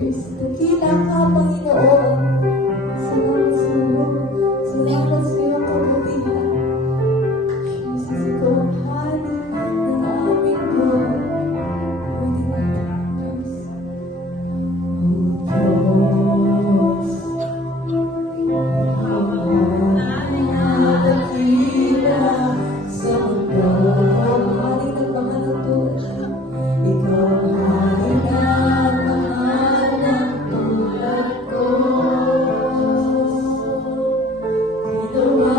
Diyos. Dakila ka, Panginoon. Salamat sa iyo. Salamat sa iyong kabutihan. Jesus, ikaw ang hari ng aming buhay. Pwede natin, Diyos. The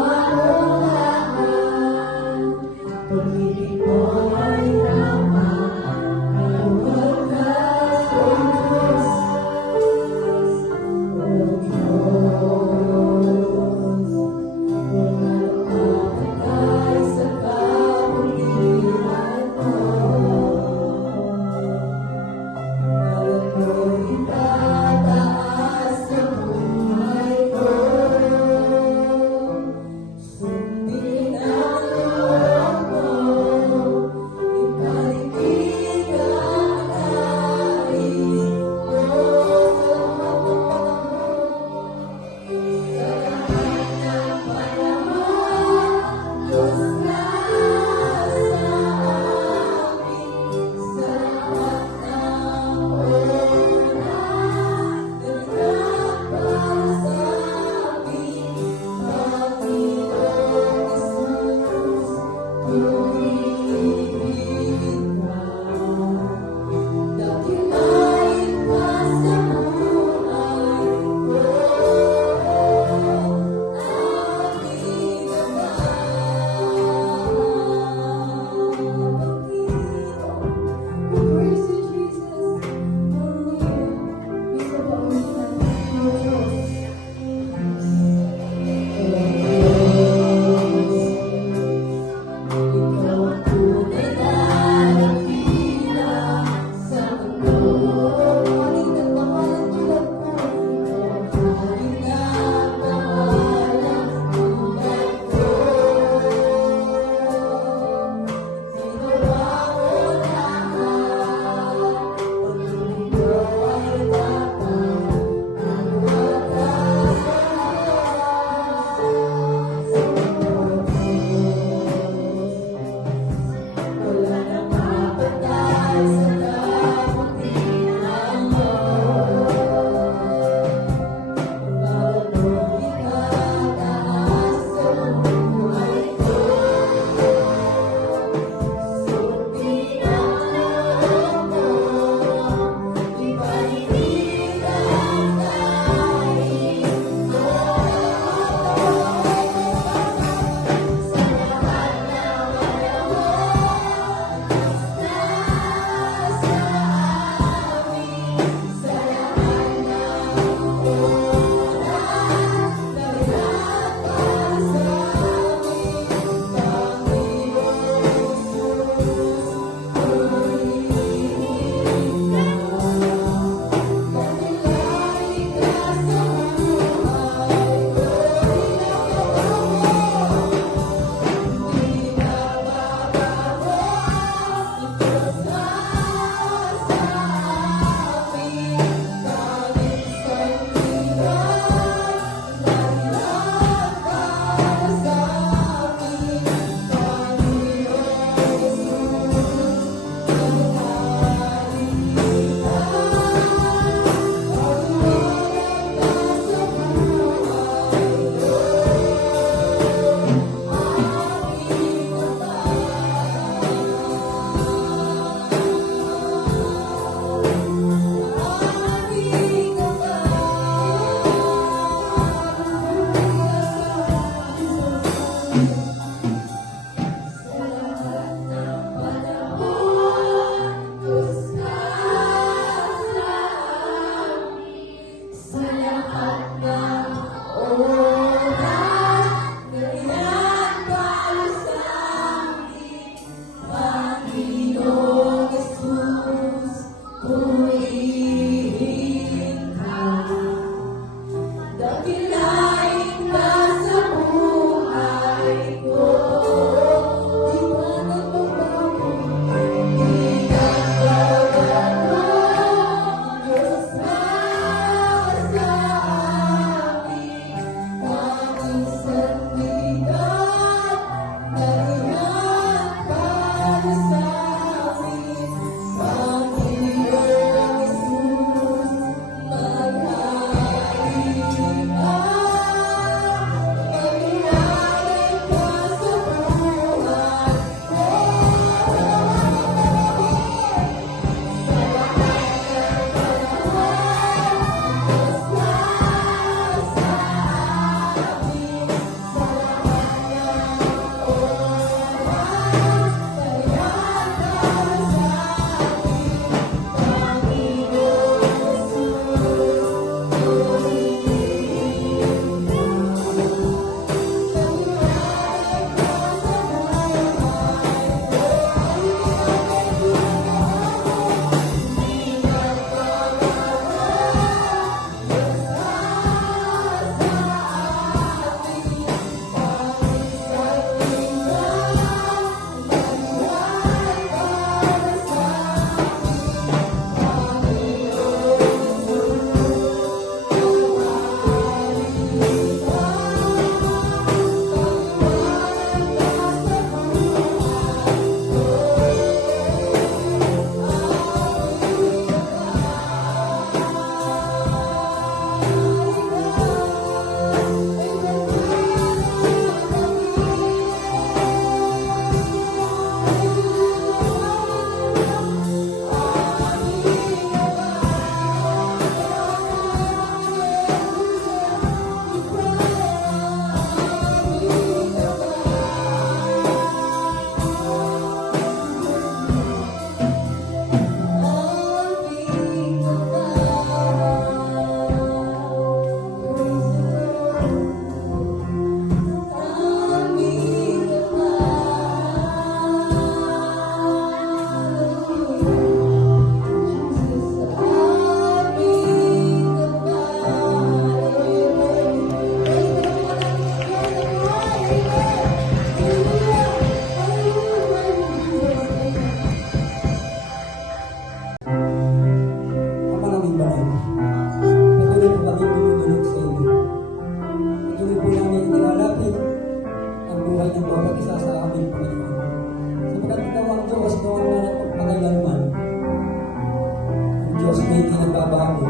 Diyos na hindi nagbabago.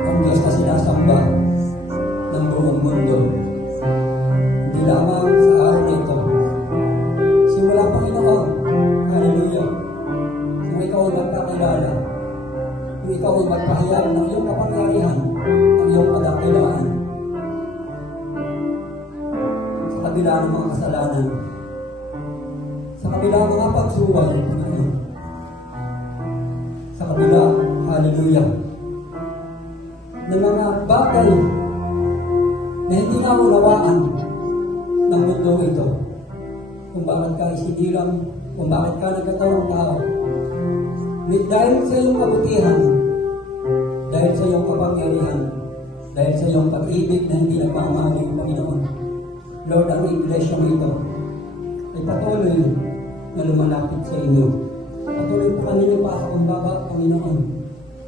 Ang Diyos na sinasamba ng buong mundo. Hindi lamang sa araw na ito. Simula Panginoon, hallelujah. Kung ikaw ay magkakilala, kung ikaw ay magpahayag ng iyong kapangyarihan, ng iyong kadakilaan, sa kabila ng mga kasalanan, sa kabila ng mga pagsuway, sa kabila, hallelujah, ng mga bagay na hindi naunawaan ng mundo ito, kung bakit ka isinilang, kung bakit ka nagkatawang tao, dahil sa iyong kabutihan, dahil sa iyong kapangyarihan, dahil sa iyong pag-ibig na hindi nagmamahaling Panginoon. Lord, ang iglesia mo ito ay patuloy na lumalapit sa inyo. Patuloy po kami ng pasakumbaba, Panginoon.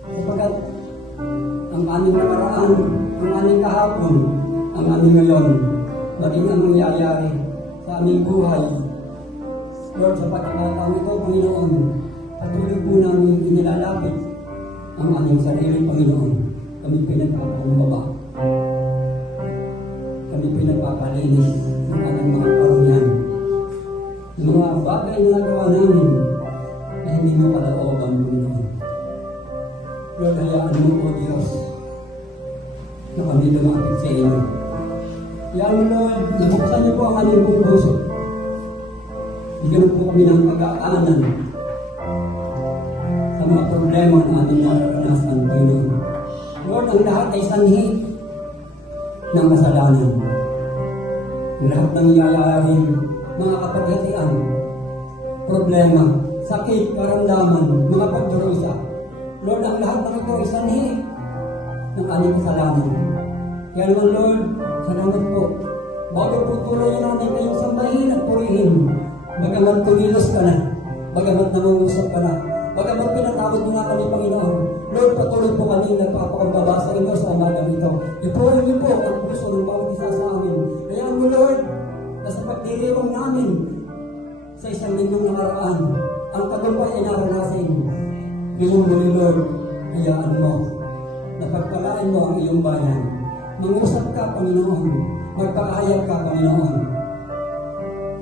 Sapagat ang aming nakaraan, ang aming kahapon, ang aming ngayon, maging ang nangyayari sa aming buhay. Lord, sa pagkakataon ito, Panginoon, patuloy po namin inilalapit ang aming sarili, Panginoon. Kami pinagpapakumbaba. Kami pinagpapalinis ng aming mga karamihan. Yung mga bagay na nagawa namin na hindi mo kalooban, Panginoon. Lord, hayaan mo po, Diyos, na kami lumapit sa iyo. Hayaan mo, Lord, nabuksan niyo po ang aming buong puso. Bigyan po kami ng pag-aanan sa mga problema na ating naranasan, Panginoon. Lord, ang lahat ay sanhi ng kasalanan. Ang lahat ng yayaring mga kapaghatian, problema, sakit, karamdaman, mga pagdurusa. Lord, ang lahat ng ito ay sanhi ng aming kasalanan. Kaya naman, Lord, salamat po. Bago po tuloy natin kayong sambahin at purihin, bagamat tumilos ka na, bagamat nangungusap ka na, bagamat pinatawad mo na kami, Panginoon. Lord, patuloy po kami nagpapakumbaba sa inyo sa umagang ito. Ipuhin niyo po ang puso ng bawat isa sa amin. Hayaan mo, Lord, na sa pagdiriwang namin sa isang linggong nakaraan, ang tagumpay ay naranasin. Ngayong muli, Lord, hayaan mo na pagpalain mo ang iyong bayan. Mangusap ka, Panginoon. Magpaahayag ka, Panginoon.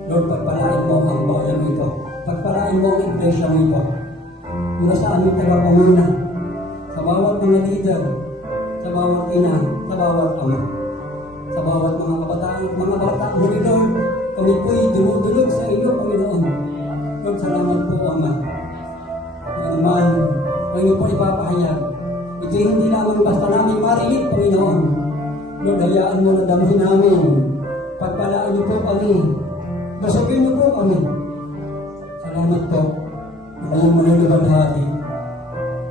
Lord, pagpalain mo ang bayan ito. Pagpalain mo ang iglesia mo ito. Mula sa aming tagapamuna, sa bawat mga leader, sa bawat ina, sa bawat ama, sa bawat mga kabataan, mga bata, muli, Lord, kami po'y dumudulog sa iyo, Panginoon. Lord, salamat po, Ama. Ano man, kami po ipapahayag. Ito hindi lamang basta namin marinig, Panginoon. Lord, hayaan mo na damhin namin. Pagpalaan niyo po kami. Basugin niyo po kami. Salamat po. Kayong manulubadhati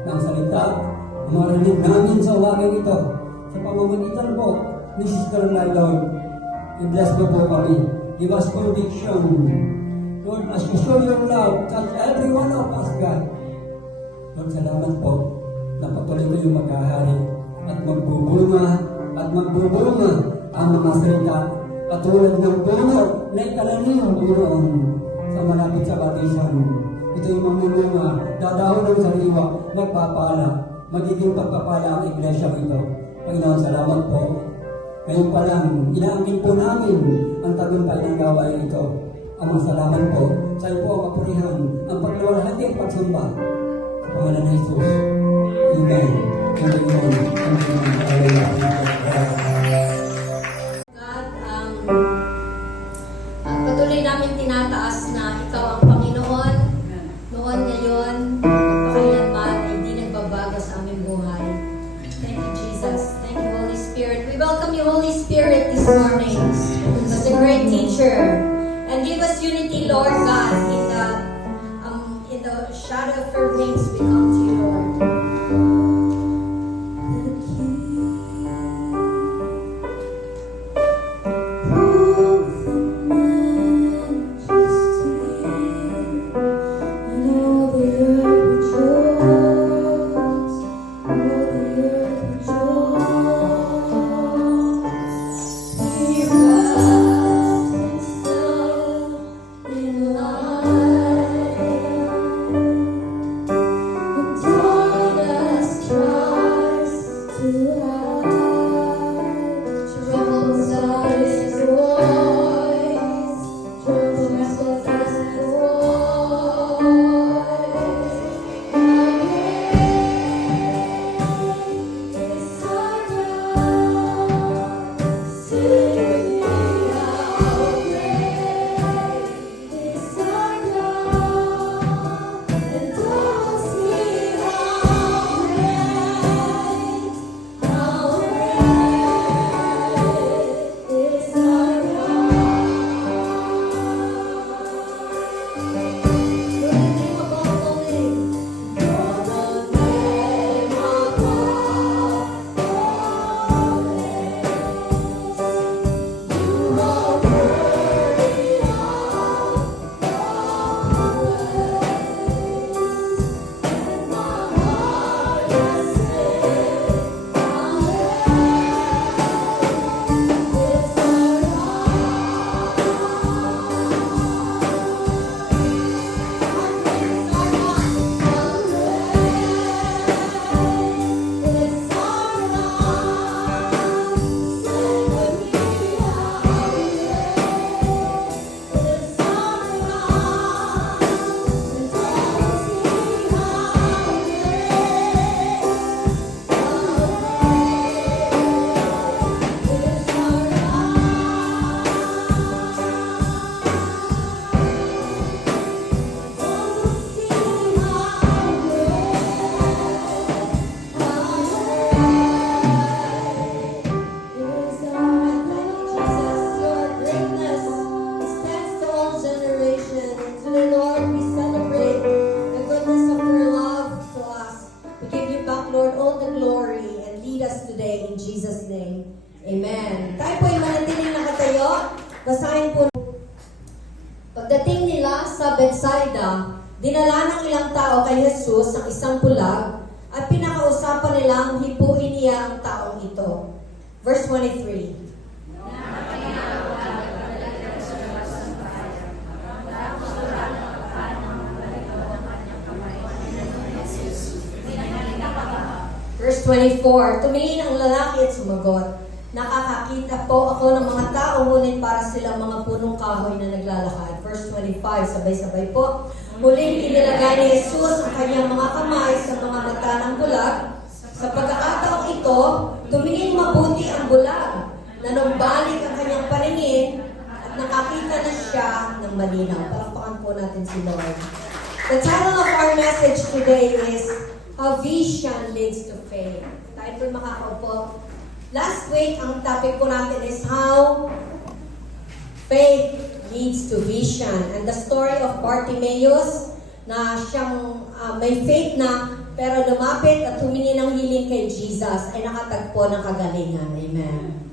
ng salita na marinig namin sa umagang ito. Sa pamamagitan po ni Sister Lai, Lord. I-bless po kami. Give us conviction. Lord, as you show your love, touch every one of us, God. Lord, salamat po na patuloy kayong maghahari at magbubunga ang mga salita katulad ng puno na ikalalim, Panginoon, sa malapit sa batisan. Ito'y mamunga, dadahon ng sariwa, magpapala, magiging pagpapala ang iglesia ito. Panginoon, salamat po. Ngayon pa lang, inaangkin po namin ang tagumpay ng gawain ito. Amang salamat po. Sa iyo po ang kapurihan, ang pagluwalhati at pagsamba. Sa pangalan ng Jesus. Amen. Amen. God, patuloy namin tinataas na ikaw ang Panginoon. Noon, ngayon, magpakailanman ay di nagbabago sa aming buhay. Thank you, Jesus. Thank you, Holy Spirit. We welcome you, Holy Spirit, this morning as a great teacher. And give us unity, Lord God, in the shadow of your wings we come to you, Lord. dinala ng ilang tao kay Jesus ang isang bulag at pinakausapan nilang hipuin niya ang taong ito. Verse 23. Verse 24, tumingin ang lalaki at sumagot, nakakakita po ako ng mga tao, ngunit para silang mga punong kahoy na naglalakad. Verse 25, sabay-sabay po. Muling inilagay ni Jesus ang kanyang mga kamay sa mga mata ng bulag. Sa pagkakataong ito, tumingin mabuti ang bulag, nanumbalik ang kanyang paningin at nakakita na siya ng malinaw. Palakpakan po natin si Lord. The title of our message today is How Vision Leads to Faith. Tayo po makakaupo. Last week, ang topic po natin is How Faith Leads to Vision. And the story of Bartimaeus, na siyang may faith na, pero lumapit at humingi ng healing kay Jesus, ay nakatagpo ng kagalingan. Amen.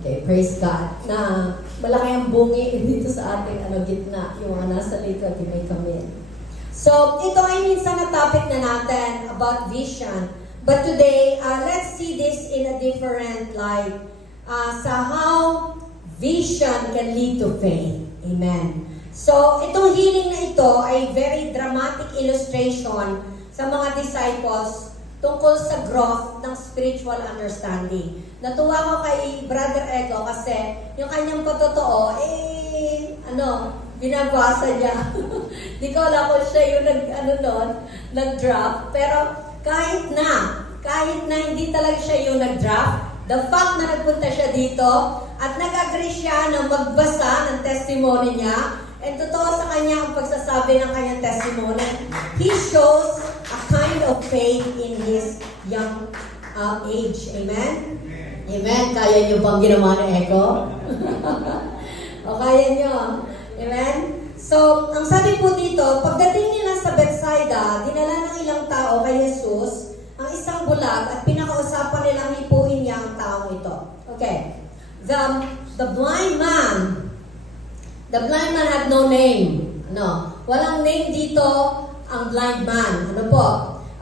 Okay, praise God. Na malaki ang bungi dito sa ating gitna, yung mga nasa likod, may kami. So, ito ay minsan na topic na natin about vision. But today, let's see this in a different light. Sa how vision can lead to faith. Amen. So, itong healing na ito ay very dramatic illustration sa mga disciples tungkol sa growth ng spiritual understanding. Natuwa ko kay Brother Ego kasi yung kanyang patotoo, binabasa niya. Di ko alam kung siya yung nag-drop. Pero kahit na hindi talaga siya yung nag-drop, the fact na nagpunta siya dito at nag-agree siya na magbasa ng testimony niya, and totoo sa kanya ang pagsasabi ng kanyang testimony, he shows a kind of faith in his young age. Amen? Amen? Kaya niyo bang ginawa ni Eko? O kaya niyo? Amen? So, ang sabi po dito, pagdating nila sa Bethsaida, dinala ng ilang tao kay Jesus ang isang bulag at pinakausapan nilang hipuin niya ang taong ito. Okay. The blind man had no name. Walang name dito ang blind man. Ano po?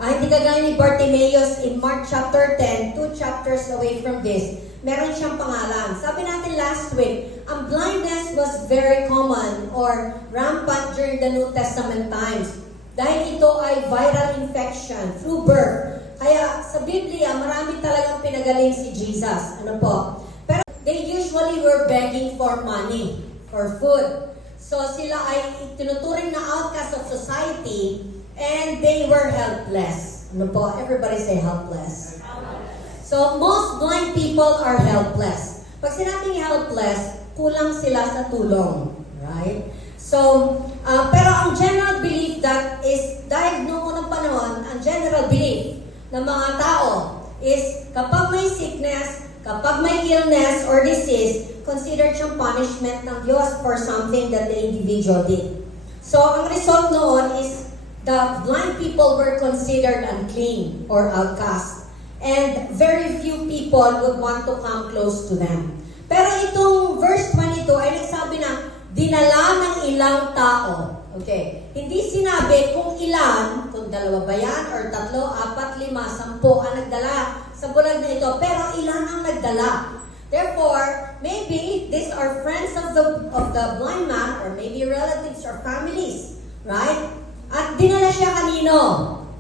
Hindi kagaya ni Bartimaeus in Mark chapter 10, 2 chapters away from this. Meron siyang pangalan. Sabi natin last week, ang blindness was very common or rampant during the New Testament times. Dahil ito ay viral infection through birth. Kaya sa Biblia, marami talagang pinagaling si Jesus. Ano po? Pero they usually were begging for money, for food. So sila ay tinuturing na outcast of society and they were helpless. Ano po? Everybody say helpless. So most blind people are helpless. Pag sinabing helpless, kulang sila sa tulong. Right? So, pero ang general belief that is, dahil noong unang panahon, ang general belief ng mga tao is kapag may sickness, kapag may illness or disease, considered siyang punishment ng Diyos for something that the individual did. So, ang result noon is the blind people were considered unclean or outcast. And very few people would want to come close to them. Pero itong verse 22 ay nagsabi na dinala ng ilang tao. Okay. Hindi sinabi kung ilan, kung dalawa ba yan, or 3, 4, 5, 10 ang nagdala sa bulag na ito. Pero ilan ang nagdala. Therefore, maybe these are friends of the blind man, or maybe relatives or families. Right? At dinala siya kanino?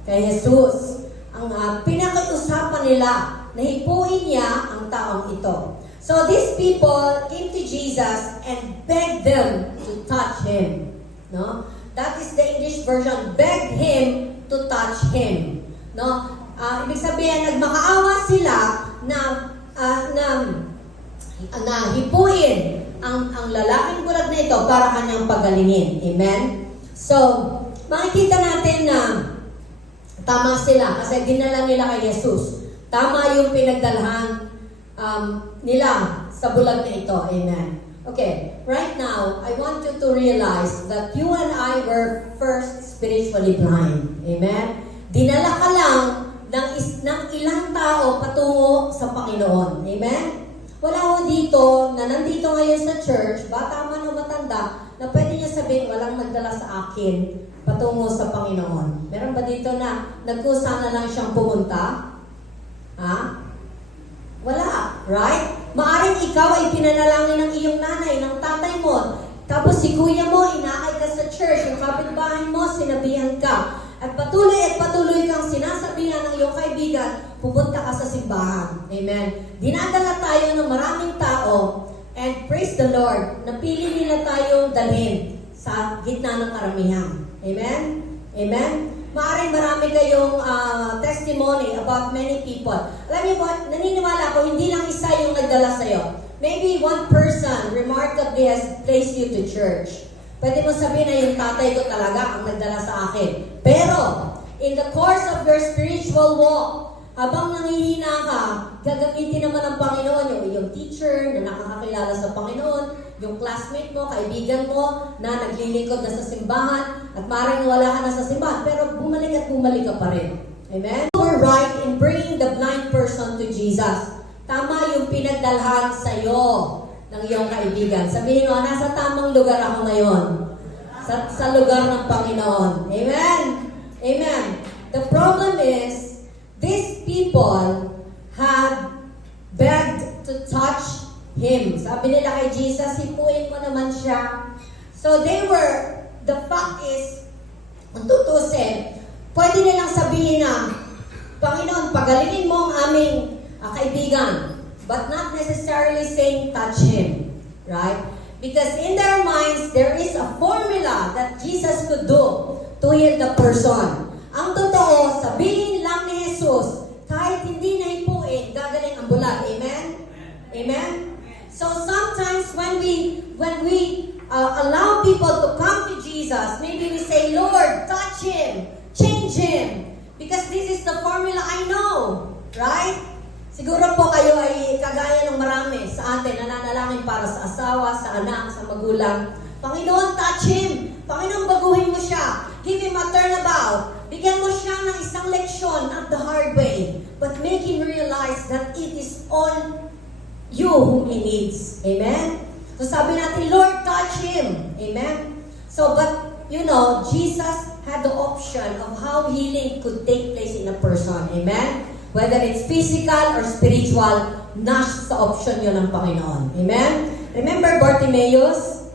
Kay Jesus. Ang pinakiusapan nila na hipuin niya ang taong ito. So these people came to Jesus and begged them to touch Him. No? That is the English version. Begged Him to touch Him. No? Ibig sabihin, nagmakaawa sila na hipuin ang lalaking bulag na ito para kanyang pagalingin. Amen? So, makikita natin na tama sila kasi dinala nila kay Jesus. Tama yung pinagdalhan nila sa bulag na ito. Amen. Okay, right now, I want you to realize that you and I were first spiritually blind. Amen? Dinala ka lang ng ilang tao patungo sa Panginoon. Amen? Wala ho dito na nandito ngayon sa church, bata man o matanda, na pwede niya sabihin, walang nagdala sa akin patungo sa Panginoon. Meron ba dito na nagkusa na lang siyang pumunta? Ha? Wala, right? Maaring ikaw ay pinanalangin ng iyong nanay, ng tatay mo, tapos si kuya mo, inakay ka sa church, yung kapitbahay mo, sinabihan ka. At patuloy kang sinasabihan ng iyong kaibigan, pupunta ka sa simbahan. Amen. Dinadala tayo ng maraming tao, and praise the Lord, napili nila tayong dalhin sa gitna ng karamihan. Amen? Amen? Maaring marami kayong testimony about many people. Alam niyo po, naniniwala ko, hindi lang isa yung nagdala sa'yo. Maybe one person remarkably has placed you to church. Pwede mo sabihin na yung tatay ko talaga ang nagdala sa akin. Pero, in the course of your spiritual walk, habang nangihina ka, gagamitin naman ng Panginoon yung iyong teacher na nakakakilala sa Panginoon, yung classmate mo, kaibigan mo, na naglilingkod na sa simbahan, at maaaring wala ka na sa simbahan, pero bumalik at bumalik ka pa rin. Amen? You were right in bringing the blind person to Jesus. Tama yung pinagdalhan sa'yo ng iyong kaibigan. Sabihin mo, nasa tamang lugar ako ngayon. Sa lugar ng Panginoon. Amen? Amen. The problem is, these people had begged to touch Him. Sabi nila kay Jesus, hipuin mo naman siya. So the fact is, kung tutusin, pwede nilang sabihin na, Panginoon, pagalingin mo ang aming kaibigan, but not necessarily saying touch him, right? Because in their minds, there is a formula that Jesus could do to heal the person. Ang totoo, sabihin lang ni Jesus, kahit hindi na hipuin, gagaling ang bulag. Amen? Amen? So sometimes when we allow people to come to Jesus, maybe we say, Lord, touch him, change him, because this is the formula I know, right? Siguro po kayo ay kagaya ng marami sa atin, nananalangin para sa asawa, sa anak, sa magulang. Panginoon, touch him. Panginoon, baguhin mo siya. Give him a turnabout. Bigyan mo siya ng isang leksyon, not the hard way, but make him realize that it is all you whom he needs. Amen? So sabi natin, Lord, touch him. Amen? So, but, Jesus had the option of how healing could take place in a person. Amen? Whether it's physical or spiritual, nasa option yun ng Panginoon. Amen? Remember Bartimaeus?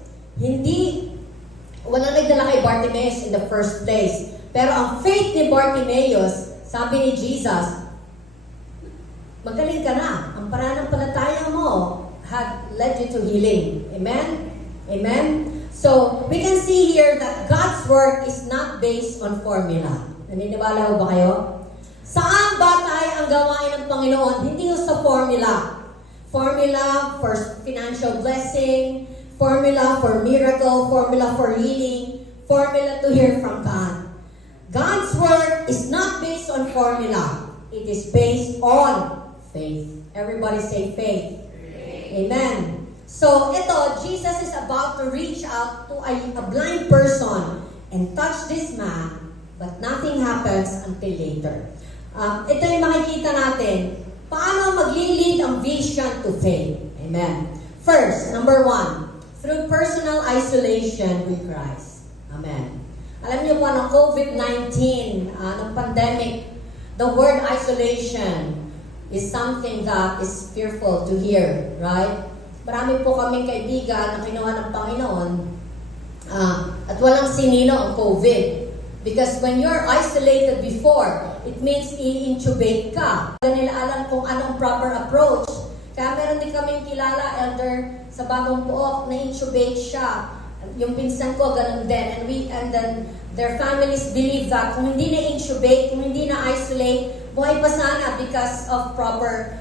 Walang nagdala kay Bartimaeus in the first place. Pero ang faith ni Bartimaeus, sabi ni Jesus, magaling ka na. Ang pananampalataya mo had led you to healing. Amen? Amen? So, we can see here that God's work is not based on formula. Naniniwala mo ba kayo? Saan batay ang gawain ng Panginoon? Hindi yung sa formula. Formula for financial blessing, formula for miracle, formula for healing, formula to hear from God. God's work is not based on formula. It is based on faith. Everybody say faith. Amen. So, Jesus is about to reach out to a blind person and touch this man, but nothing happens until later. Ito yung makikita natin. Paano maglilid ang vision to faith? Amen. First, number 1, through personal isolation with Christ. Amen. Alam niyo po, ng COVID-19, ng pandemic, the word isolation is something that is fearful to hear, right? Marami po kaming kaibigan na kinuha ng Panginoon at walang sinino ang COVID. Because when you're isolated before, it means i-intubate ka. Hindi nila alam kung anong proper approach. Kaya meron din kaming kilala, elder, sa Bagong Pook, na-intubate siya. Yung pinsan ko, ganun din. And then their families believe that kung hindi na-intubate, kung hindi na-isolate, buhay pa sana because of proper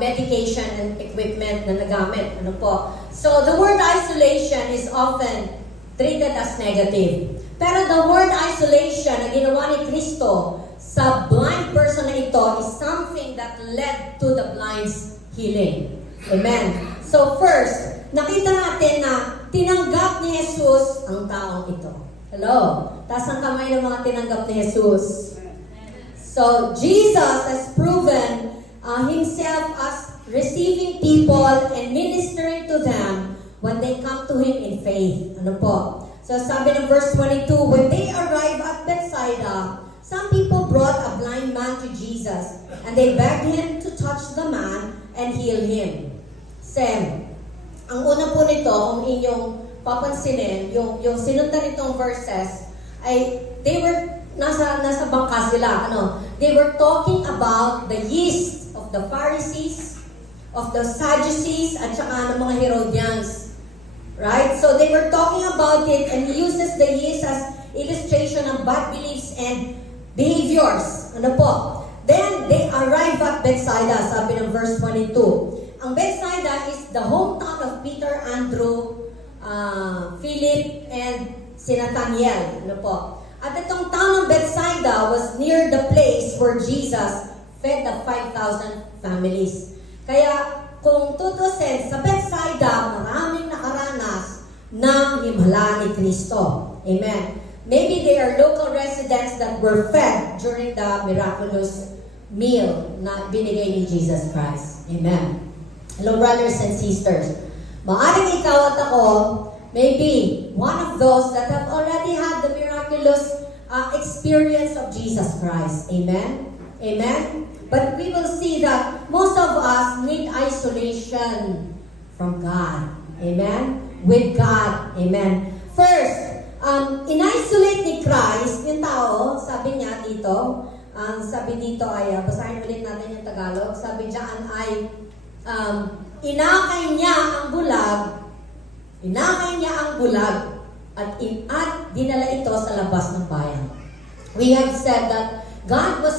medication and equipment na nagamit. Ano po? So the word isolation is often treated as negative. Pero the word isolation na ginawa ni Kristo sa blind person na ito is something that led to the blind's healing. Amen. So first, nakita natin na tinanggap ni Jesus ang taong ito. Hello? Taas ang kamay ng mga tinanggap ni Jesus. So Jesus has proven himself as receiving people and ministering to them when they come to Him in faith. Ano po? So sabi ng verse 22, when they arrived at Bethsaida, some people brought a blind man to Jesus, and they begged him to touch the man and heal him. Sam, ang una po nito, kung inyong papansinin, yung sinundan nitong verses, ay they were, nasa bangka sila, they were talking about the yeast of the Pharisees, of the Sadducees, at saka ng mga Herodians. Right? So they were talking about it, and he uses the yeast as illustration of bad beliefs and behaviors. Ano po? Then they arrive at Bethsaida, sabi ng verse 22. Ang Bethsaida is the hometown of Peter, Andrew, Philip, and si Nathaniel. Ano po? At itong town ng Bethsaida was near the place where Jesus fed the 5,000 families. Kaya kung tutusin, sa Bethsaida, maraming nakaranas ng himala ni Kristo. Amen. Maybe they are local residents that were fed during the miraculous meal na binigay ni Jesus Christ. Amen. Hello, brothers and sisters. Maaring ikaw at ako, maybe one of those that have already had the miraculous experience of Jesus Christ. Amen? Amen? But we will see that most of us need isolation from God. Amen? With God. Amen? First, in-isolate ni Christ, yung tao, sabi niya dito, sabi dito ay, basahin ulit natin yung Tagalog, sabi diyan ay, inakay niya ang bulag, at dinala ito sa labas ng bayan. We have said that God is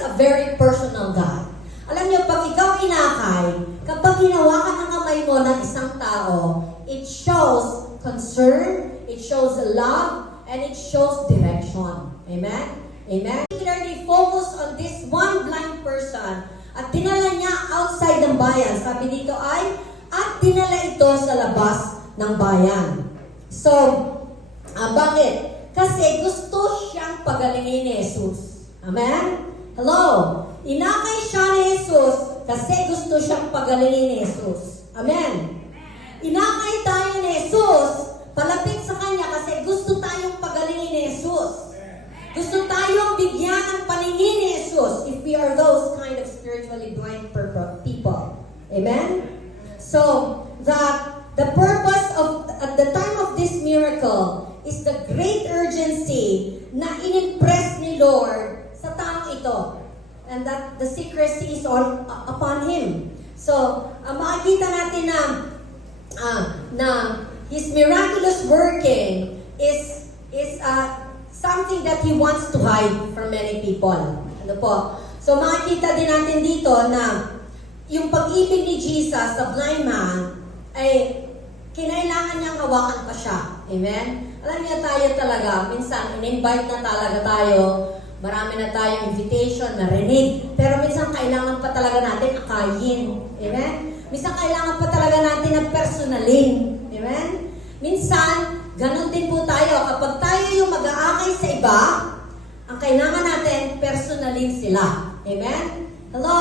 a very personal God. Alam niyo, pag ikaw inakay, kapag ginawa ka ng kamay mo ng isang tao, it shows concern, it shows love, and it shows direction. Amen? Amen? Particularly focus on this one blind person at dinala niya outside ng bayan. Sabi dito ay, at dinala ito sa labas ng bayan. So, bakit? Kasi gusto siyang pagalingin ni Jesus. Amen? Hello? Inakay siya ni Jesus kasi gusto siyang pagalingin ni Jesus. Amen? Inakay tayo ni Jesus, palapit sa Kanya kasi gusto tayong pagalingin ni Jesus. Gusto tayong bigyan ng paningin ni Jesus if we are those kind of spiritually blind people. Amen? So, the purpose of, at the time of this miracle, is the great urgency na in-impress ni Lord sa taong ito. And that the secrecy is all upon Him. So, makikita natin na His miraculous working is something that He wants to hide from many people. Ano po? So, makikita din natin dito na yung pag-ibig ni Jesus sa blind man ay kinailangan niyang hawakan pa siya. Amen? Alam niya tayo talaga, minsan in-invite na talaga tayo, marami na tayong invitation, narinig, pero minsan kailangan pa talaga natin akayin. Amen? Minsan kailangan pa talaga natin ng personalin. Amen? Minsan, ganun din po tayo. Kapag tayo yung mag-aakay sa iba, ang kailangan natin, personalin sila. Amen? Hello?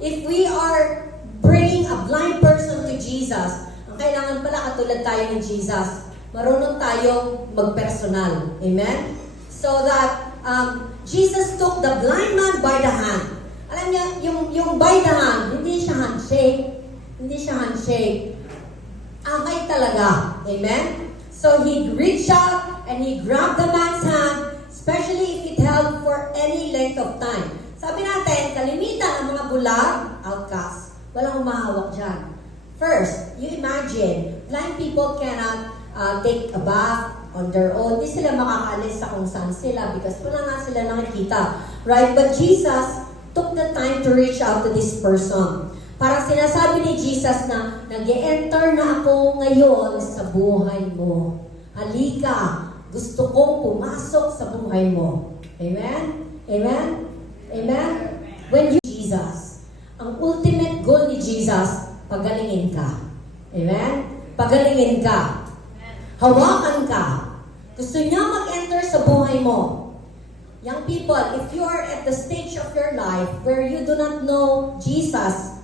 If we are bringing a blind person to Jesus, ang kailangan pala katulad tayo ni Jesus, marunong tayong magpersonal. Amen? So that Jesus took the blind man by the hand. Alam niya, yung by the hand, hindi siya handshake. Hindi siya handshake. Akay talaga. Amen? So he reached out and he grabbed the man's hand, especially if it held for any length of time. Sabi natin, kalimitan ang mga bulag, outcast. Walang humahawak dyan. First, you imagine, blind people cannot take a bath on their own. Hindi sila makakaalis sa kung saan sila because wala nga sila nakikita. Right? But Jesus took the time to reach out to this person. Parang sinasabi ni Jesus na, nag-e-enter na ako ngayon sa buhay mo. Halika, gusto kong pumasok sa buhay mo. Amen? Amen? Amen? When you, Jesus, ang ultimate goal ni Jesus, pagalingin ka. Amen? Pagalingin ka. Hawakan ka. Gusto niya mag-enter sa buhay mo. Young people, if you are at the stage of your life where you do not know Jesus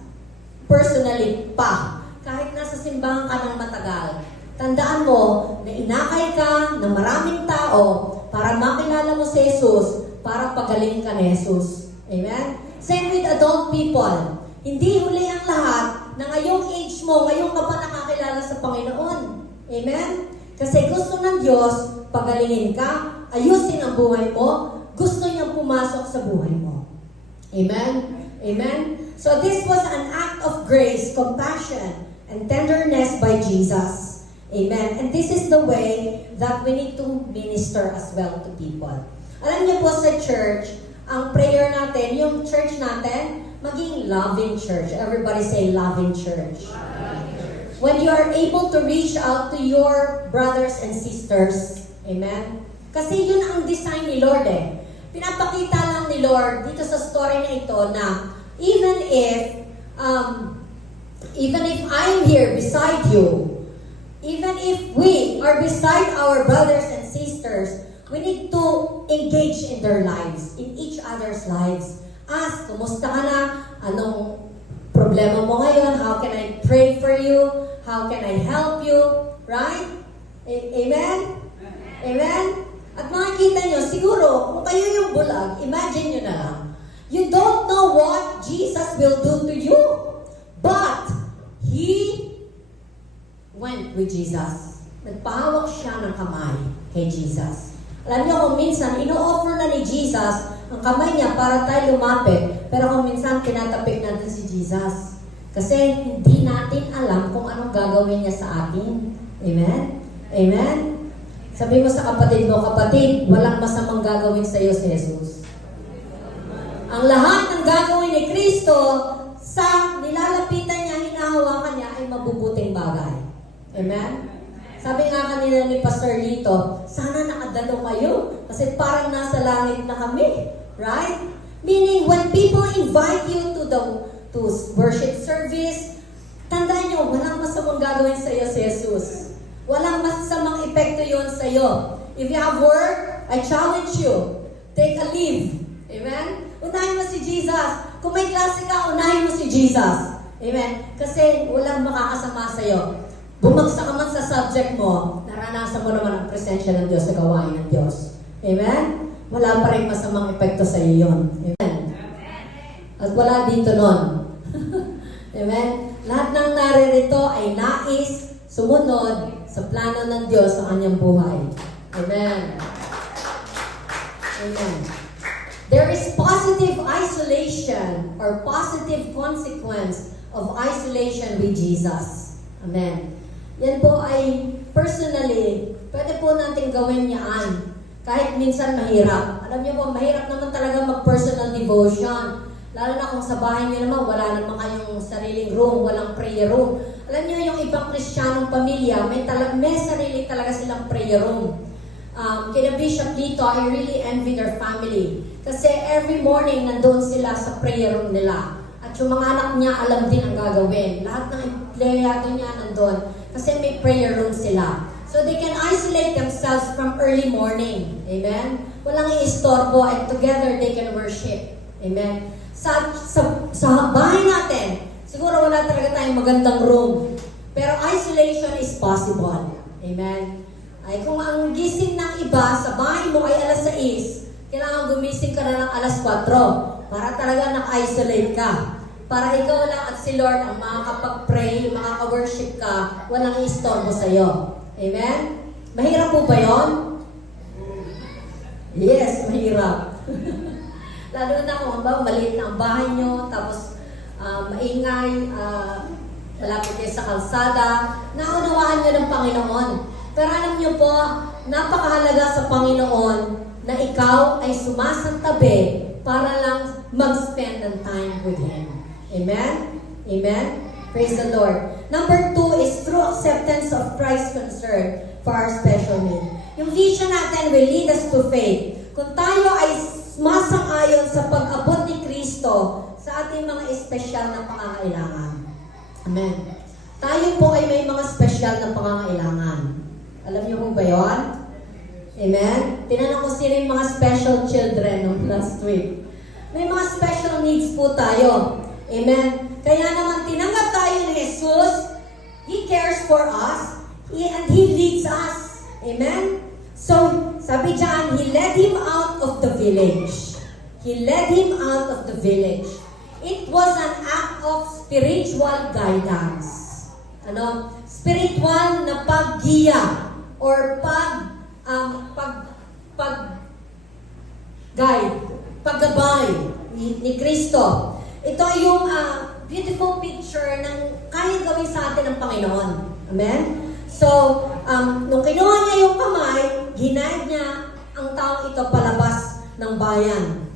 personally pa, kahit nasa simbahan ka ng matagal, Tandaan mo na inakay ka ng maraming tao para makilala mo si Jesus, para pagaling ka ni Jesus. Amen? Same with adult people. Hindi huli ang lahat na ngayong age mo, ngayon ka pa nakakilala sa Panginoon. Amen? Kasi gusto ng Diyos, pagalingin ka, ayusin ang buhay mo, gusto niyang pumasok sa buhay mo. Amen? Amen? So this was an act of grace, compassion, and tenderness by Jesus. Amen? And this is the way that we need to minister as well to people. Alam niyo po sa church, ang prayer natin, yung church natin, maging loving church. Everybody say loving church. When you are able to reach out to your brothers and sisters, amen? Kasi yun ang design ni Lord eh. Pinapakita lang ni Lord dito sa story na ito na even if I'm here beside you, even if we are beside our brothers and sisters, we need to engage in their lives, in each other's lives. Ask, kumusta ka na? Anong problema mo ngayon? How can I pray for you? How can I help you? Right? Amen? Amen? At makikita nyo, siguro, kung kayo yung bulag, imagine nyo na lang, you don't know what Jesus will do to you. But, He went with Jesus. Nagpahawak siya ng kamay kay Jesus. Alam niyo kung minsan, ino-offer na ni Jesus ang kamay niya para tayo lumapit. Pero kung minsan, tinatapik natin si Jesus. Kasi hindi natin alam kung anong gagawin niya sa atin. Amen? Amen? Sabi mo sa kapatid mo, kapatid, walang masamang gagawin sa iyo si Jesus. Ang lahat ng gagawin ni Kristo sa nilalapitan niya, hinahawakan niya ay mabubuting bagay. Amen? Sabi nga kanina ni Pastor Lito, sana nakadalo kayo kasi parang nasa langit na kami. Right? Meaning, when people invite you to worship service, tandaan nyo, walang masamang gagawin sa iyo si Jesus. Walang masamang epekto yon sa iyo. If you have work, I challenge you, take a leave. Amen? Unahin mo si Jesus. Kung may klase ka, unahin mo si Jesus. Amen? Kasi walang makakasama sa iyo. Bumagsak ka man sa subject mo, naranasan mo naman ang presensya ng Diyos sa gawain ng Diyos. Amen? Wala pa rin masamang epekto sa iyo yun. Amen? At wala dito nun. Amen? Lahat ng naririto ay nais sumunod sa plano ng Diyos sa kanyang buhay. Amen? Amen. There is positive isolation or positive consequence of isolation with Jesus. Amen. Yan po ay personally, pwede po natin gawin yan. Kahit minsan mahirap. Alam niyo po, mahirap naman talaga mag-personal devotion. Lalo na kung sa bahay niyo naman, wala naman kayong sariling room, walang prayer room. Alam niyo, yung ibang Kristiyanong pamilya, may sarili talaga silang prayer room. Kina Bishop dito, I really envy their family. Kasi every morning, nandun sila sa prayer room nila. At yung mga anak niya, alam din ang gagawin. Lahat ng empleyado niya nandun. Kasi may prayer room sila. So they can isolate themselves from early morning. Amen? Walang iistorbo and together they can worship. Amen? Sa bahay natin, siguro wala talaga tayong magandang room. Pero isolation is possible. Amen? Ay kung ang gising ng iba sa bahay mo ay alas 6, kailangan gumising ka na ng alas 4 para talaga naka-isolate ka. Para ikaw lang at si Lord ang makakapag-pray, makaka-worship ka, walang istorbo sa'yo. Amen? Mahirap po ba yun? Yes, mahirap. Lalo na kung maliit na ang bahay nyo, tapos maingay, malapit kayo sa kalsada, naunawaan nyo ng Panginoon. Pero alam nyo po, napakahalaga sa Panginoon na ikaw ay sumasantabi para lang mag-spend ng time with Him. Amen? Amen? Praise the Lord. Number 2 is true acceptance of Christ's concern for our special need. Yung vision natin will lead us to faith. Kung tayo ay masang-ayon sa pag-abot ni Kristo sa ating mga espesyal na pangangailangan. Amen. Tayo po ay may mga espesyal na pangangailangan. Alam niyo po ba yun? Amen? Tinanong ko sino yung mga special children ng last week. May mga special needs po tayo. Amen? Kaya naman tinanggap tayo ni Jesus. He cares for us. And He leads us. Amen? So, sabi dyan, He led him out of the village. He led him out of the village. It was an act of spiritual guidance. Spiritual na paggiya or paggabay ni Kristo. Ito yung beautiful picture ng kaya gawin sa atin ng Panginoon. Amen? So, nung kinuha niya yung kamay, ginide niya ang taong ito palabas ng bayan.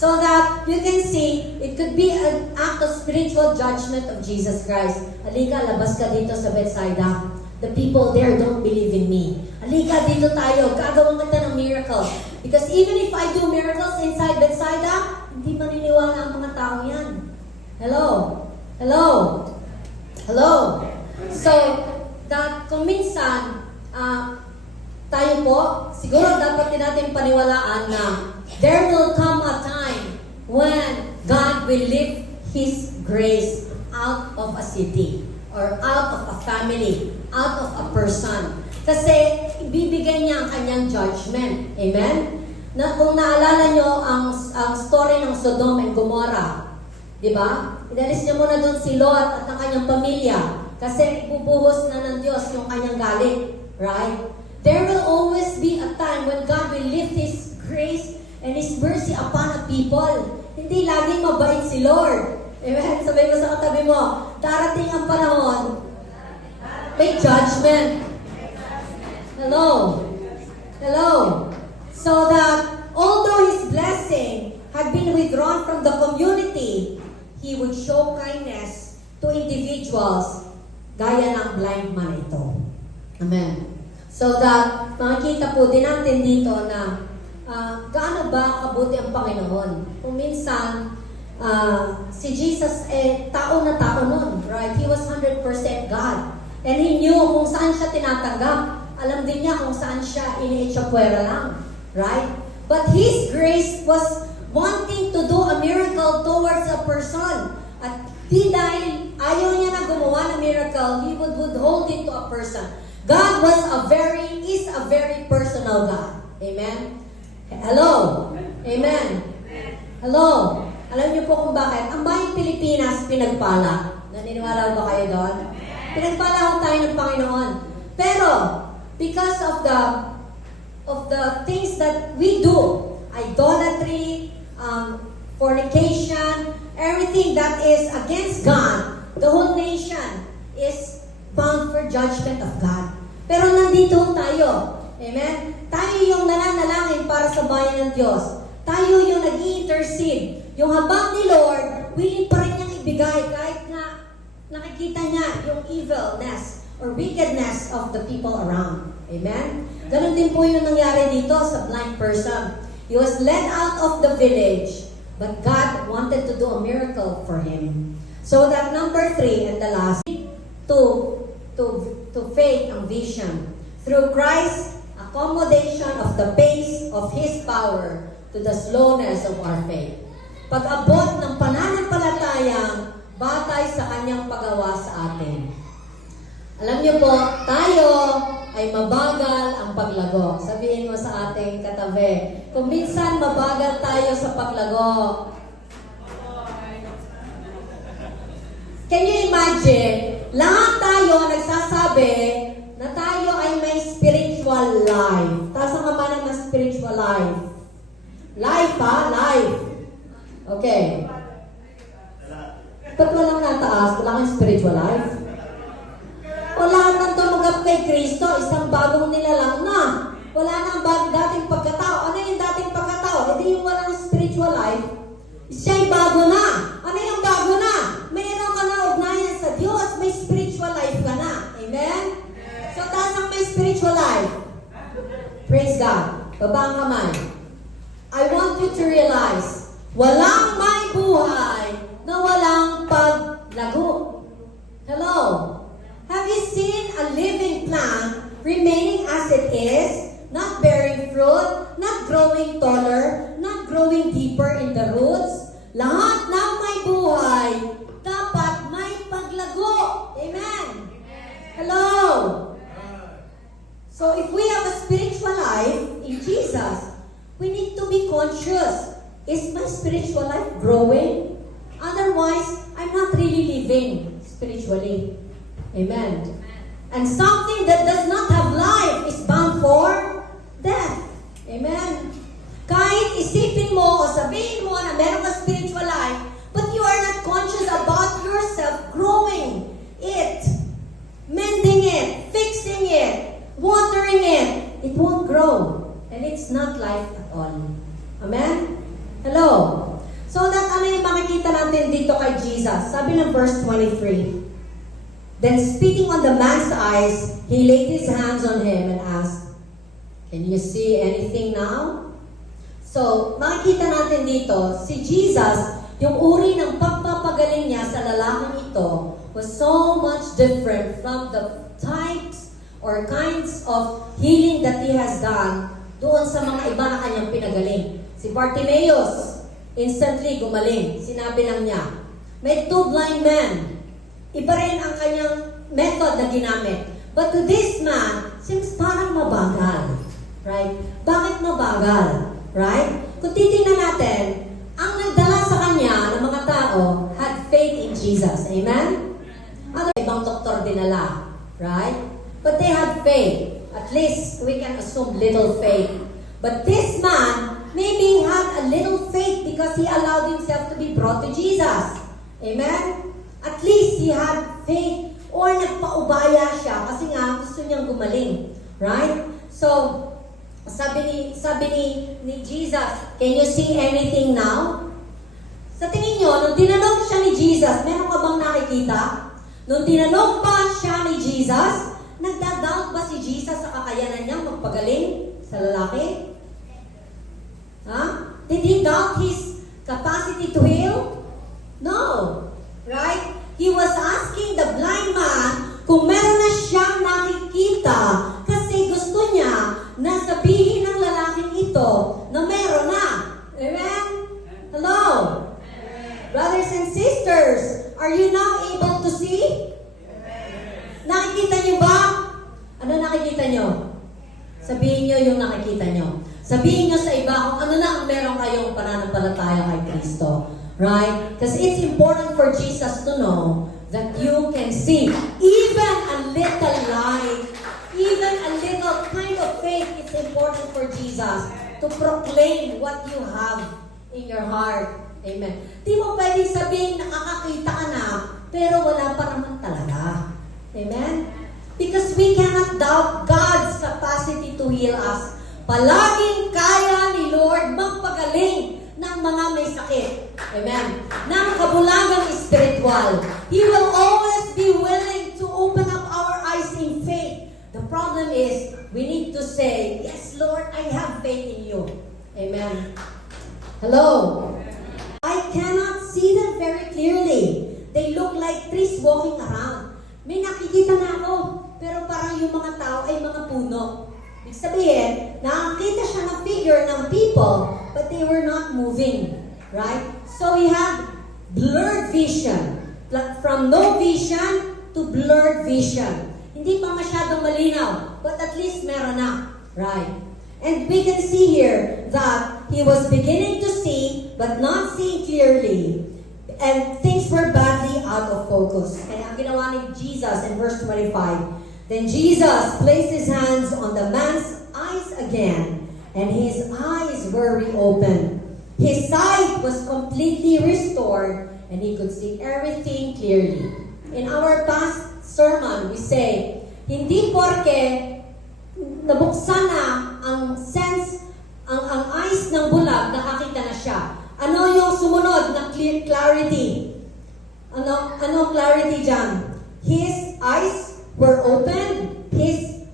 So that you can see, it could be an act of spiritual judgment of Jesus Christ. Halika, labas ka dito sa Bethsaida. The people there don't believe in me. Halika, dito tayo. Gagawa kita ng miracle. Because even if I do miracles inside Bethsaida, hindi maniniwala ang mga tao yan. Hello? Hello? Hello? So, that kung minsan, tayo po, siguro dapat din natin paniwalaan na there will come a time when God will lift His grace out of a city or out of a family, out of a person. Kasi ibibigay niya ang kanyang judgment. Amen? Na, kung naalala nyo ang story ng Sodom and Gomorrah, di ba? Inalis niya muna doon si Lot at ang kanyang pamilya kasi ibubuhos na ng Diyos yung kanyang galit. Right? There will always be a time when God will lift His grace and His mercy upon a people. Hindi laging mabait si Lord. Amen? Sabay mo sa katabi mo, darating ang panahon, may judgment. Hello? Hello? So that, although His blessing had been withdrawn from the community, He would show kindness to individuals gaya ng blind man ito. Amen? So that, makikita po din natin dito na gaano ba kabuti ang Panginoon. Kung minsan, si Jesus, tao na tao nun, right? He was 100% God. And He knew kung saan siya tinatanggap. Alam din niya kung saan siya iniitsapwera lang, right? But His grace was wanting to do a miracle towards a person. At di dahil ayaw niya na gumawa ng miracle, He would hold it to a person. God is a very personal God. Amen? Hello? Amen? Hello? Alam niyo po kung bakit? Ang bayang Pilipinas, pinagpala. Naniniwala ba kayo doon? Pinagpala ho tayo ng Panginoon. Pero, because of the things that we do, idolatry, fornication, everything that is against God, the whole nation is bound for judgment of God. Pero nandito tayo. Amen? Tayo yung nananalangin para sa bayan ng Diyos. Tayo yung nag-i-intercede. Yung habang ni Lord, willing pa rin niyang ibigay kahit na nakikita niya yung evilness or wickedness of the people around. Amen? Ganon din po yung nangyari dito sa blind person. He was led out of the village, but God wanted to do a miracle for him. So that number 3 and the last, to faith and vision. Through Christ's accommodation of the pace of His power to the slowness of our faith. Pag-abot ng pananampalatayang batay sa Kanyang paggawa sa atin. Alam niyo po, tayo ay mabagal ang paglago. Sabihin mo sa ating katabi, kung minsan mabagal tayo sa paglago. Can you imagine? Lahat tayo nagsasabi na tayo ay may spiritual life. Taas ang kama ng spiritual life. Life ha? Life. Okay. Ba't walang nataas? Wala kang spiritual life? O lahat ng tumanggap kay Kristo, isang bagong nilalang na. Wala na ang dating pagkatao. Ano yung dating pagkatao? Hindi yung walang spiritual life. Siya'y bago na. Ano yung bago na? Mayroon ka na ugnayan sa Diyos. May spiritual life ka na. Amen? So, taas ang may spiritual life. Praise God. Baba ang kamay. I want you to realize, walang may buhay na walang paglago. Hello? Have you seen a living plant remaining as it is, not bearing fruit, not growing taller, not growing deeper in the roots? Lahat ng may buhay, dapat may paglago. Amen? Hello? Is my spiritual life growing? Otherwise, I'm not really living spiritually. Amen. And something that does not have life is bound for death. Amen. Kahit isipin mo o sabihin mo na meron ka spiritual life, but you are not conscious about yourself growing it, mending it, fixing it, watering it won't grow. And it's not life at all. Amen? Hello? So that ano yung makikita natin dito kay Jesus? Sabi ng verse 23, Then spitting on the man's eyes, he laid his hands on him and asked, Can you see anything now? So, makikita natin dito, si Jesus, yung uri ng pagpapagaling niya sa lalaking ito was so much different from the types or kinds of healing that he has done doon sa mga iba na kanyang pinagaling. Si Bartimaeus, instantly gumaling. Sinabi lang niya, may 2 blind men. Iba rin ang kanyang method na ginamit. But to this man, seems parang mabagal. Right? Bakit mabagal? Right? Kung titingnan natin, ang nagdala sa kanya ng mga tao had faith in Jesus. Amen? Ano ibang doktor dinala? Right? But they had faith. At least we can assume little faith. But this man maybe had a little faith because he allowed himself to be brought to Jesus. Amen? At least he had faith or nagpaubaya siya kasi nga gusto niyang gumaling. Right? So, sabi ni Jesus, can you see anything now? Sa tingin nyo, nung tinanong siya ni Jesus, meron ka bang nakikita? Nung tinanong pa siya ni Jesus, nagdadoubt ba si Jesus sa kakayanan niya magpagaling sa lalaki? Did he doubt his capacity to heal? No. Right? He was asking the blind man kung meron na siyang nakikita kasi gusto niya na sabihin ng lalaking ito na meron na. Amen? Hello? Brothers and sisters, are you now able to see? Nakikita niyo ba? Ano nakikita niyo? Sabihin niyo yung nakikita niyo. Sabihin niyo sa iba kung ano na ang meron kayong pananampalataya kay Kristo. Right? Because it's important for Jesus to know that you can see even a little light, even a little kind of faith. It's important for Jesus to proclaim what you have in your heart. Amen. Di mo pwedeng sabihin nakakakita ka na, pero wala pa naman talaga. Amen? Because we cannot doubt God's capacity to heal us. Palaging kaya ni Lord magpagaling ng mga may sakit. Amen? Ng kabulagang spiritual. He will always be willing to open up our eyes in faith. The problem is, we need to say, yes, Lord, I have faith in you. Amen? Hello? I cannot see them very clearly. They look like trees walking around. May nakikita na ako, pero parang yung mga tao ay mga puno. Ibig sabihin, nakakita siya ng figure ng people, but they were not moving. Right? So we have blurred vision. From no vision to blurred vision. Hindi pa masyadong malinaw, but at least meron na. Right? And we can see here that he was beginning to see, but not seeing clearly. And things were badly out of focus. Kaya ang ginawa ni Jesus in verse 25, Then Jesus placed his hands on the man's eyes again, and his eyes were reopened. His sight was completely restored, and he could see everything clearly. In our past sermon, we say, hindi porke nabuksan na ang sense, ang eyes ng bulag, nakakita na siya. Ano yung sumunod na clarity? Ano clarity dyan? His eyes were open. His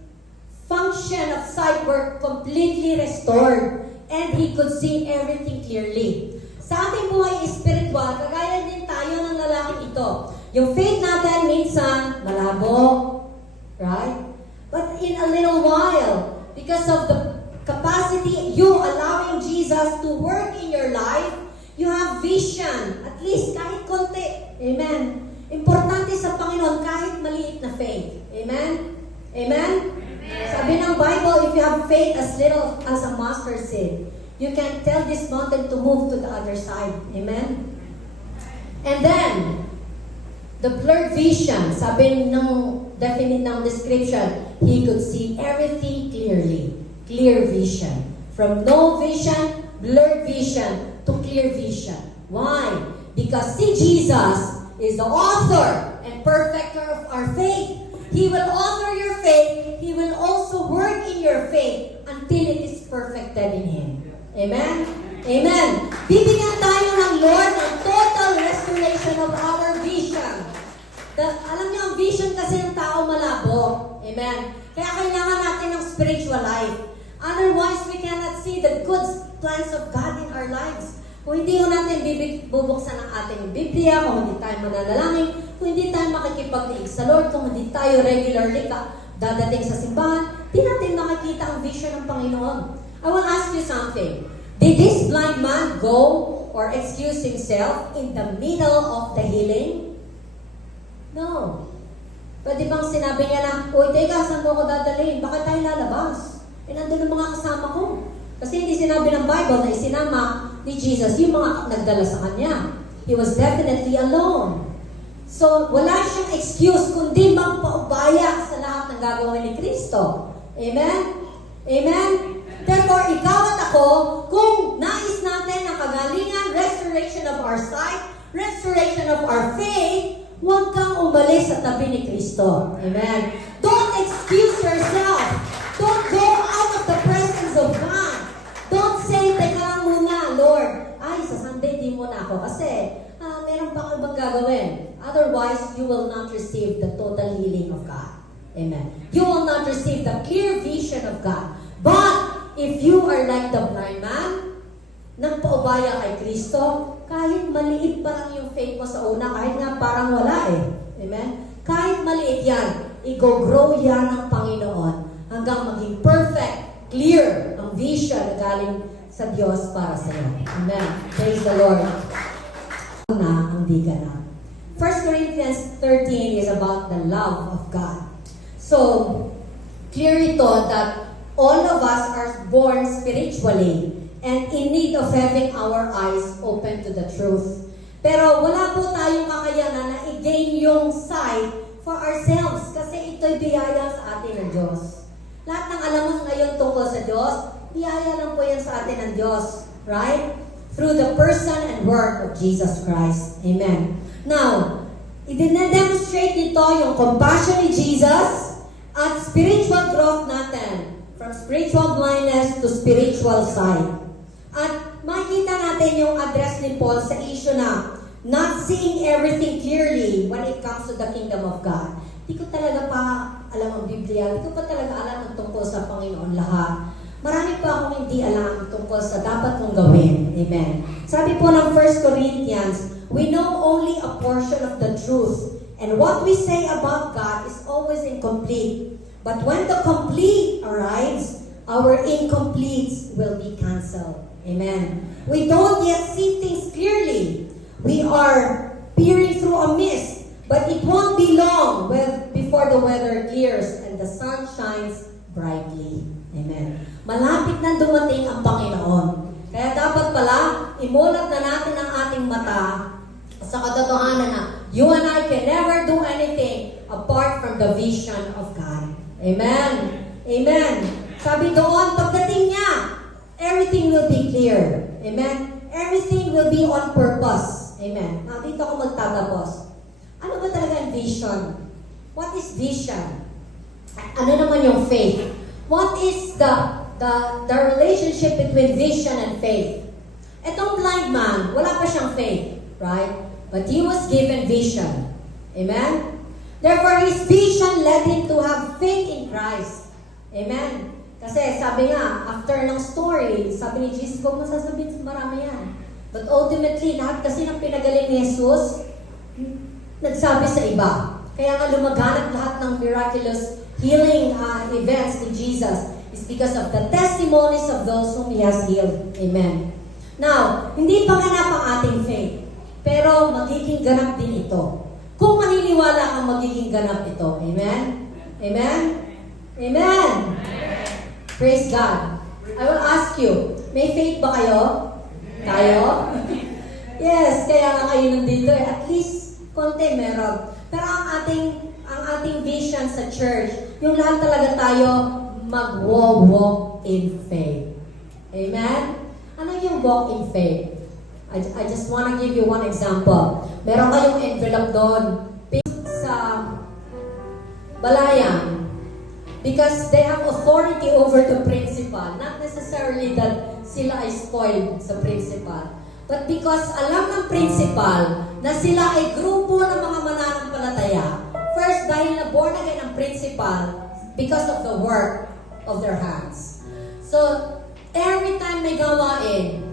function of sight were completely restored. And he could see everything clearly. Sa ating buhay spiritual, kagaya din tayo ng lalaking ito. Yung faith natin minsan malabo. Right? But in a little while, because of the capacity, you allowing Jesus to work in your life, you have vision. At least kahit konti. Amen. Importante sa Panginoon kahit maliit na faith. Amen? Amen? Sabi ng Bible, if you have faith as little as a mustard seed, You can tell this mountain to move to the other side. Amen? And then, the blurred vision, sabi ng definite ng description, he could see everything clearly. Clear vision. From no vision, blurred vision, to clear vision. Why? Because see, Jesus is the author and perfecter of our faith. He will author your faith. He will also work in your faith until it is perfected in Him. Amen? Amen. Bibigyan tayo ng Lord ng total restoration of our vision. Alam niyo, ang vision kasi ng tao malabo. Amen? Kaya kailangan natin ng spiritual life. Otherwise, we cannot see the good plans of God in our lives. Kung hindi ko natin bubuksan ang ating Biblia, kung hindi tayo mananalangin, kung hindi tayo makikipagdiig sa Lord, kung hindi tayo regularly dadating sa simbahan, di natin makikita ang vision ng Panginoon. I will ask you something. Did this blind man go or excuse himself in the middle of the healing? No. Pwede bang sinabi niya na, "Uy, teka, saan mo ako dadalhin? Bakit tayo lalabas? Eh, nandun ang mga kasama ko." Kasi hindi sinabi ng Bible na isinama ni Jesus yung mga nagdala sa kanya. He was definitely alone. So, wala siyang excuse kundi magpaubaya sa lahat ng gagawin ni Kristo. Amen? Amen? Therefore, ikaw at ako, kung nais natin ang kagalingan, restoration of our sight, restoration of our faith, huwag kang umalis sa tabi ni Kristo. Amen? Don't excuse yourself. Don't go out of the presence of God. Don't say, "Teka lang muna, Lord. Ay, sa Sunday di mo na ako kasi meron pa akong ibang gagawin." Otherwise, you will not receive the total healing of God. Amen. You will not receive the clear vision of God. But, if you are like the blind man, nagpaubaya kay Kristo, kahit maliit pa lang yung faith mo sa una, kahit nga parang wala eh. Amen? Kahit maliit yan, i-grow yan ng Panginoon hanggang maging perfect, clear ang vision na galing sa Diyos para sa iyo. Amen. Praise the Lord. Na ang di ganap. 1 Corinthians 13 is about the love of God. So, clear ito that all of us are born spiritually and in need of having our eyes open to the truth. Pero wala po tayong kakayanan na i-gain yung sight for ourselves kasi ito'y biyaya sa atin ng Diyos. Lahat ng alam mo ngayon tungkol sa Diyos, biyaya lang po yan sa atin ng Diyos. Right? Through the person and work of Jesus Christ. Amen. Now, i-demonstrate nito yung compassion ni Jesus at spiritual growth natin. From spiritual blindness to spiritual sight. At makikita natin yung address ni Paul sa issue na not seeing everything clearly when it comes to the kingdom of God. Di ko talaga pa alam ang Biblia. Di ko pa talaga alam ang tungkol sa Panginoon lahat. Marami pa akong hindi alam tungkol sa dapat kong gawin. Amen. Sabi po ng 1 Corinthians, we know only a portion of the truth. And what we say about God is always incomplete. But when the complete arrives, our incompletes will be canceled. Amen. We don't yet see things clearly. We are peering through a mist, but it won't be long before the weather clears and the sun shines brightly. Amen. Malapit na dumating ang Panginoon. Kaya dapat pala, imulat na natin ang ating mata sa katotohanan na you and I can never do anything apart from the vision of God. Amen. Amen. Sabi doon, pagdating niya, everything will be clear. Amen. Everything will be on purpose. Amen. Now, dito ako magtatapos. Ano ba talaga ang vision? What is vision? Ano naman yung faith? What is the relationship between vision and faith? Etong blind man, wala pa siyang faith. Right? But he was given vision. Amen? Therefore, his vision led him to have faith in Christ. Amen? Kasi sabi nga, after ng story, sabi ni Jesus, huwag mo sasabihin sa marami yan. But ultimately, lahat kasi ng pinagaling ni Jesus, nagsabi sa iba. Kaya nga lumaganap lahat ng miraculous healing events ni Jesus is because of the testimonies of those whom He has healed. Amen. Now, hindi pa ganap ang ating faith, pero magiging ganap din ito. Kung maniniwala kang magiging ganap ito. Amen? Amen? Amen? Praise God. I will ask you, May faith ba kayo? Tayo? Yes, kaya nga kayo nandito eh. At least, konti meron. Pero ang ating vision sa church, yung lahat talaga tayo mag-walk in faith. Amen? Ano yung walk in faith? I just want to give you one example. Meron kayong envelope doon sa balayan because they have authority over the principal. Not necessarily that sila ay spoiled sa principal. But because alam ng principal na sila ay grupo ng mga mananampalataya, first dahil na born again ang principal because of the work of their hands. So, every time may gawain,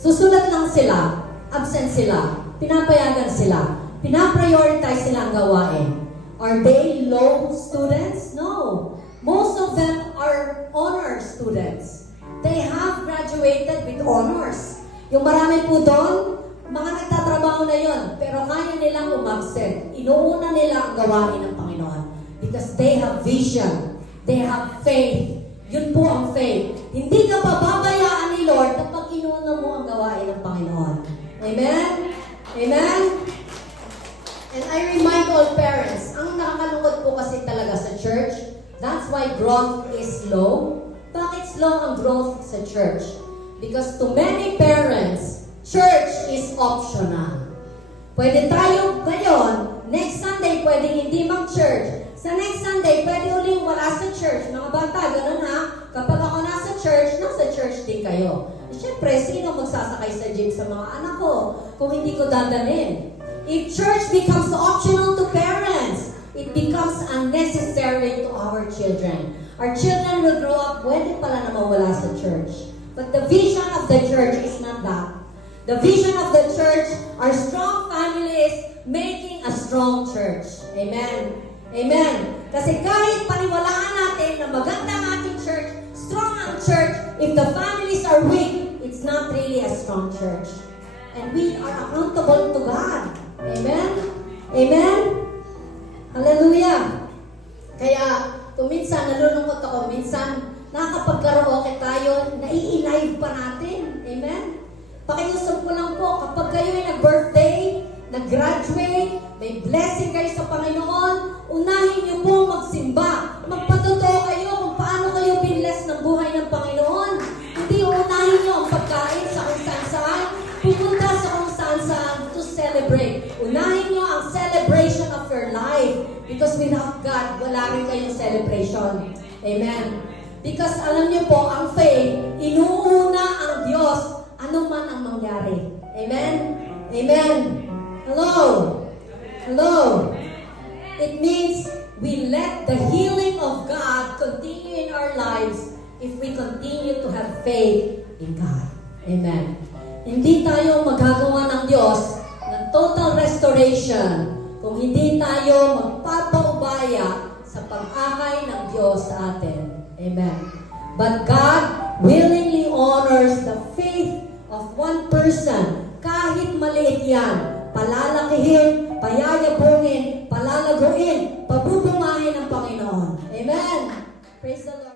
susulat lang sila, absent sila, pinapayagan sila, pinaprioritize sila ang gawain. Are they low students? No. Most of them are honor students. They have graduated with honors. Yung marami po doon, mga nagtatrabaho na yon, pero kaya nilang umabsent. Inuuna nila ang gawain ng Panginoon. Because they have vision. They have faith. Yun po ang faith. Hindi ka pababayaan ni Lord kapag inuuna mo ang gawain ng Panginoon. Amen? Amen? And I remind all parents, ang nakakalungkot po kasi talaga sa church, that's why growth is slow. Bakit slow ang growth sa church? Because to many parents, church is optional. Pwede tayo ngayon, next Sunday, pwede hindi mag-church. Sa next Sunday, pwede uling wala sa church. Mga bata, ganun ha. Kapag ako nasa church din kayo. Siyempre, sino magsasakay sa jeep sa mga anak ko kung hindi ko dadalhin? If church becomes optional to parents, it becomes unnecessary to our children. Our children will grow up, pwede pala na mawala sa church. But the vision of the church is not that. The vision of the church are strong families making a strong church. Amen. Amen. Kasi kahit paniwalaan natin na maganda ang ating church, strong ang church, if the families are weak, it's not really a strong church. And we are accountable to God. Amen? Amen? Hallelujah! Kaya, kung minsan nalulungkot ako, minsan nakakapagkaraoke tayo, nai-live pa natin. Amen? Pakiusap ko lang po, kapag kayo ay nag-birthday, nag-graduate, may blessing kayo sa Panginoon, unahin niyo po magsimba. Magpatotoo kayo kung paano kayo binless ng buhay ng Panginoon. Hindi unahin niyo ang pagkain sa kung saan-saan, pupunta sa kung saan-saan to celebrate. Unahin niyo ang celebration of your life. Because without God, wala rin kayong celebration. Amen. Because alam niyo po, ang faith, inuuna ang Diyos, ano man ang mangyari. Amen? Amen. Hello? Hello? It means we let the healing of God continue in our lives if we continue to have faith in God. Amen. Hindi tayo magagawa ng Diyos ng total restoration kung hindi tayo magpapaubaya sa pag-akay ng Diyos sa atin. Amen. But God willingly honors the faith of one person. Kahit maliit yan, palalakihin, payayabungin, palalaguin, pabubumahin ng Panginoon. Amen. Praise the Lord.